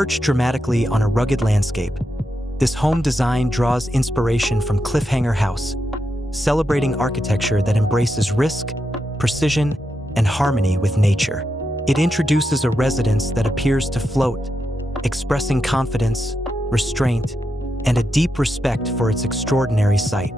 Perched dramatically on a rugged landscape, this home design draws inspiration from Cliffhanger House, celebrating architecture that embraces risk, precision, and harmony with nature. It introduces a residence that appears to float, expressing confidence, restraint, and a deep respect for its extraordinary site.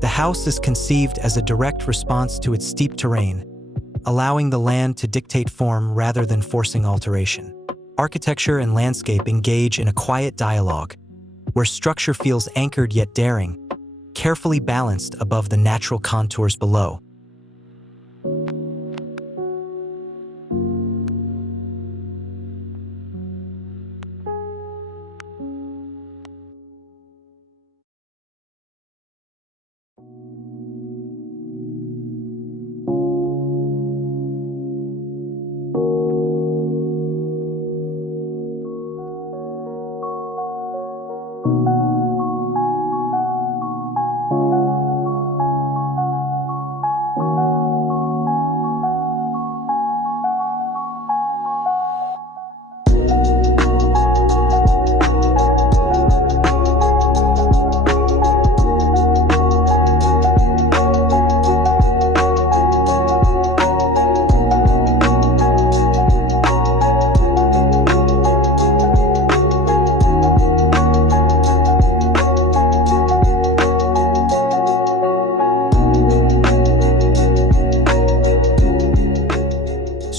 The house is conceived as a direct response to its steep terrain, allowing the land to dictate form rather than forcing alteration. Architecture and landscape engage in a quiet dialogue, where structure feels anchored yet daring, carefully balanced above the natural contours below.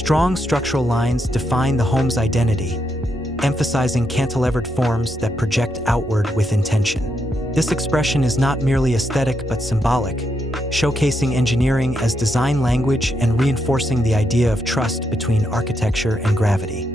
Strong structural lines define the home's identity, emphasizing cantilevered forms that project outward with intention. This expression is not merely aesthetic but symbolic, showcasing engineering as design language and reinforcing the idea of trust between architecture and gravity.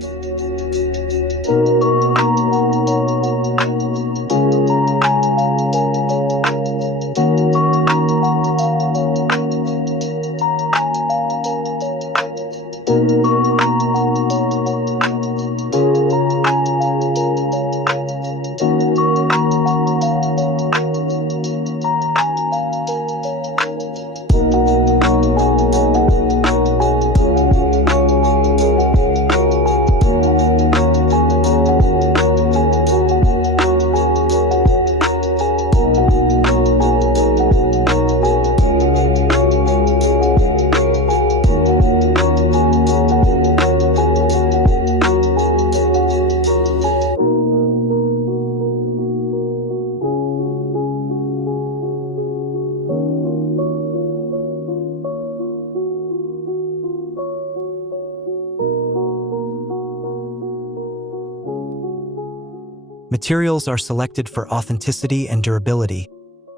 Materials are selected for authenticity and durability,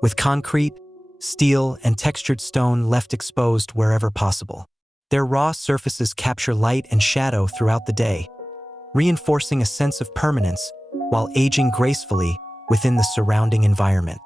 with concrete, steel, and textured stone left exposed wherever possible. Their raw surfaces capture light and shadow throughout the day, reinforcing a sense of permanence while aging gracefully within the surrounding environment.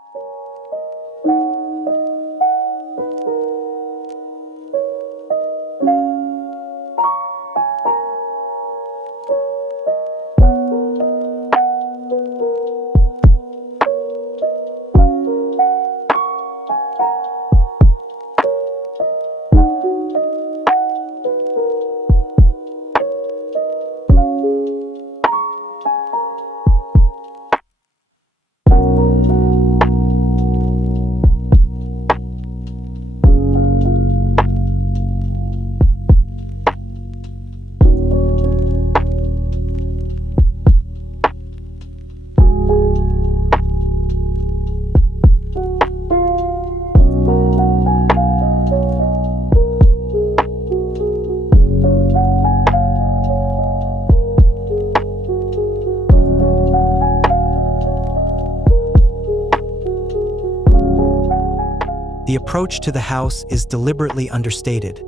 The approach to the house is deliberately understated,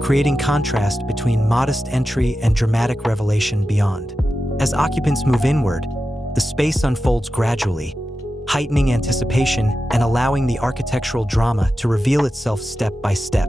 creating contrast between modest entry and dramatic revelation beyond. As occupants move inward, the space unfolds gradually, heightening anticipation and allowing the architectural drama to reveal itself step by step.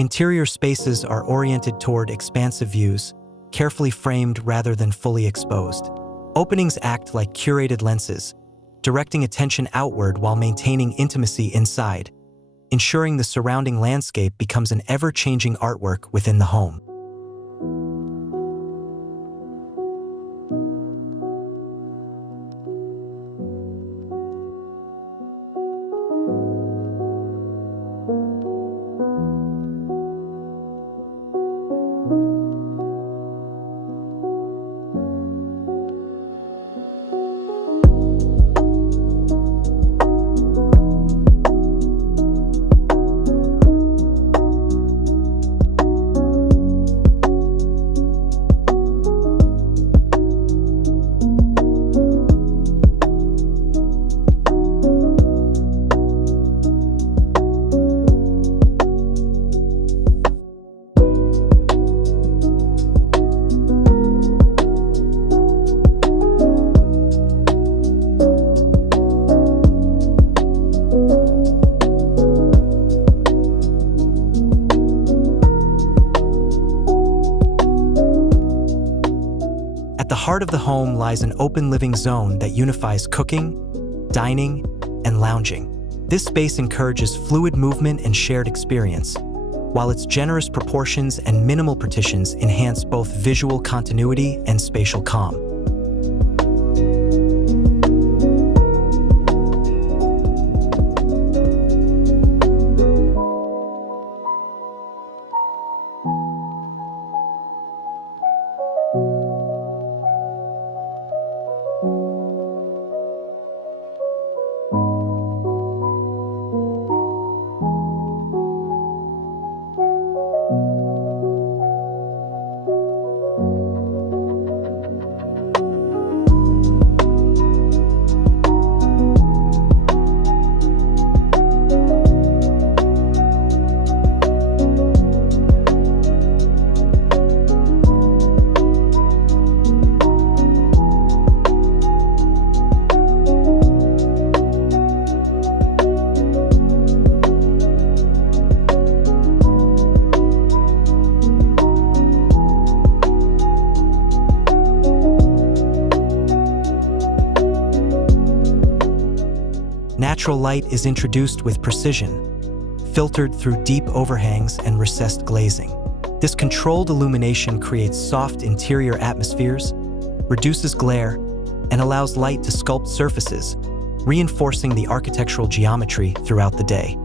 Interior spaces are oriented toward expansive views, carefully framed rather than fully exposed. Openings act like curated lenses, directing attention outward while maintaining intimacy inside, ensuring the surrounding landscape becomes an ever-changing artwork within the home. At the heart of the home lies an open living zone that unifies cooking, dining, and lounging. This space encourages fluid movement and shared experience, while its generous proportions and minimal partitions enhance both visual continuity and spatial calm. Natural light is introduced with precision, filtered through deep overhangs and recessed glazing. This controlled illumination creates soft interior atmospheres, reduces glare, and allows light to sculpt surfaces, reinforcing the architectural geometry throughout the day.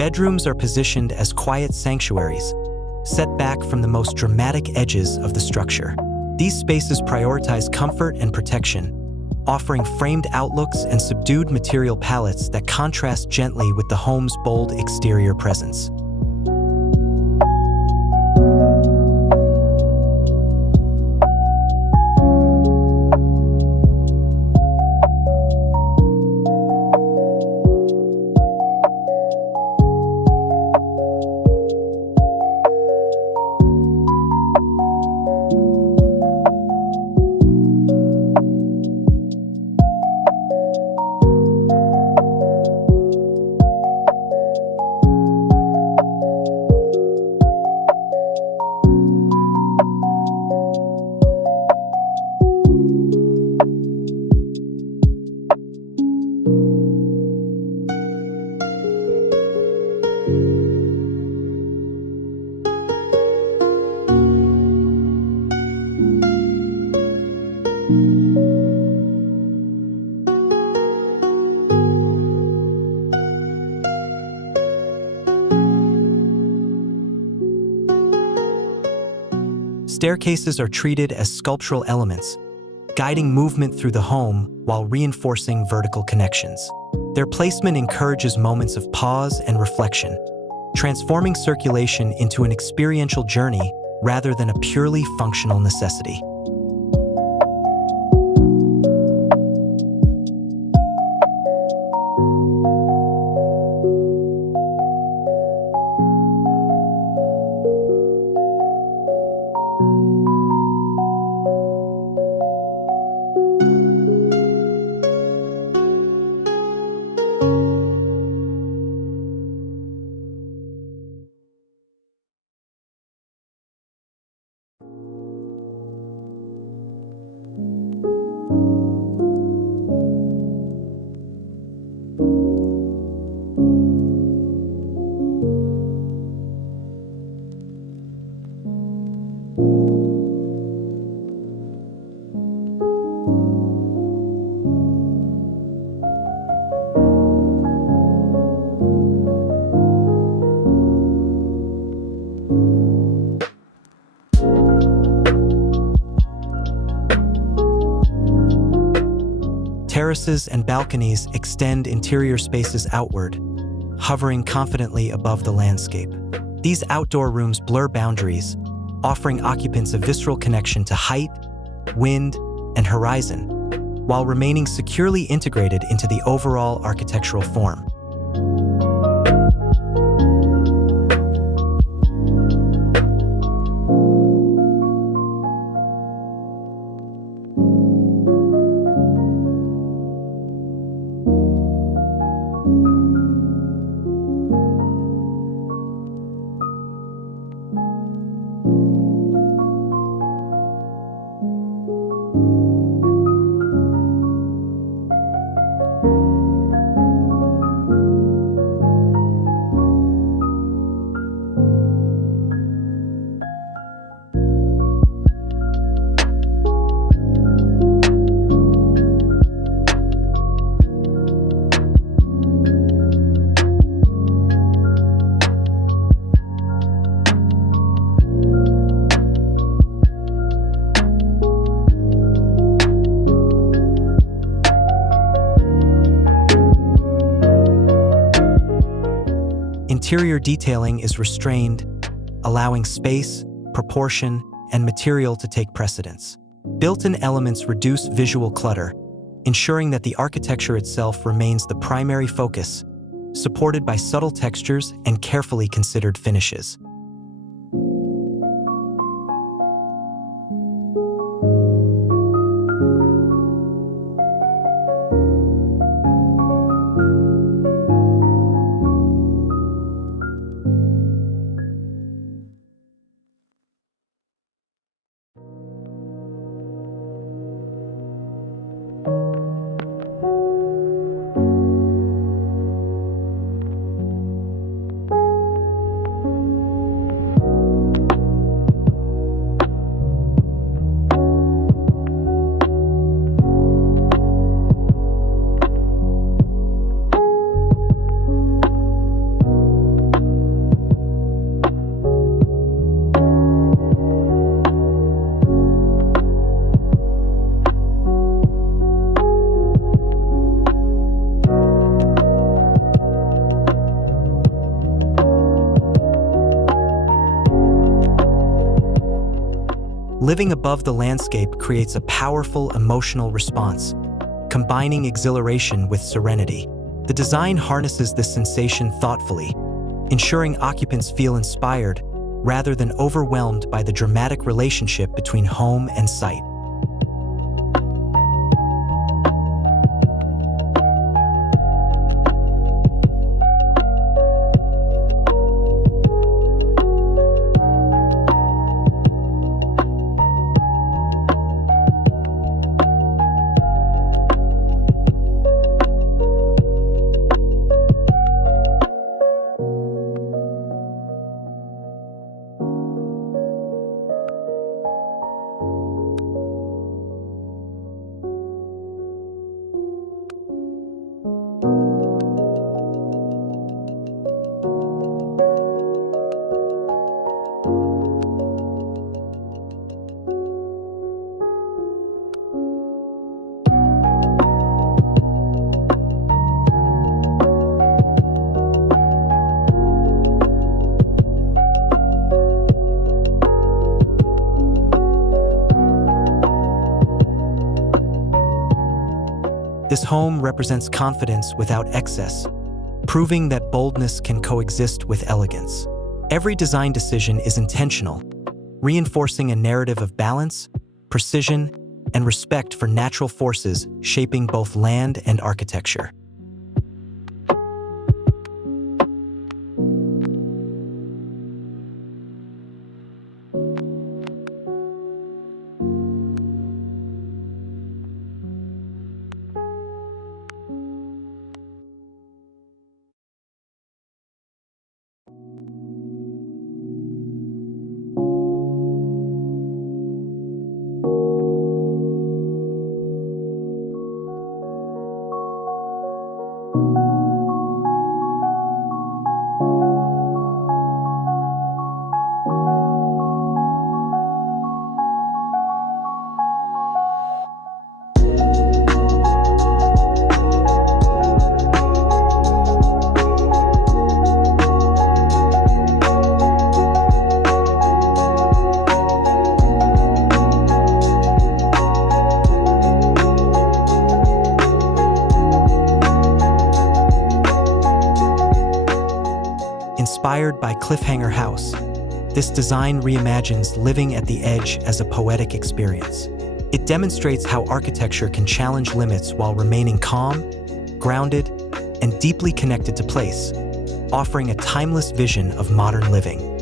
Bedrooms are positioned as quiet sanctuaries, set back from the most dramatic edges of the structure. These spaces prioritize comfort and protection, offering framed outlooks and subdued material palettes that contrast gently with the home's bold exterior presence. Staircases are treated as sculptural elements, guiding movement through the home while reinforcing vertical connections. Their placement encourages moments of pause and reflection, transforming circulation into an experiential journey rather than a purely functional necessity. Terraces and balconies extend interior spaces outward, hovering confidently above the landscape. These outdoor rooms blur boundaries, offering occupants a visceral connection to height, wind, and horizon, while remaining securely integrated into the overall architectural form. Interior detailing is restrained, allowing space, proportion, and material to take precedence. Built-in elements reduce visual clutter, ensuring that the architecture itself remains the primary focus, supported by subtle textures and carefully considered finishes. Living above the landscape creates a powerful emotional response, combining exhilaration with serenity. The design harnesses this sensation thoughtfully, ensuring occupants feel inspired rather than overwhelmed by the dramatic relationship between home and site. This home represents confidence without excess, proving that boldness can coexist with elegance. Every design decision is intentional, reinforcing a narrative of balance, precision, and respect for natural forces shaping both land and architecture. Inspired by Cliffhanger House, this design reimagines living at the edge as a poetic experience. It demonstrates how architecture can challenge limits while remaining calm, grounded, and deeply connected to place, offering a timeless vision of modern living.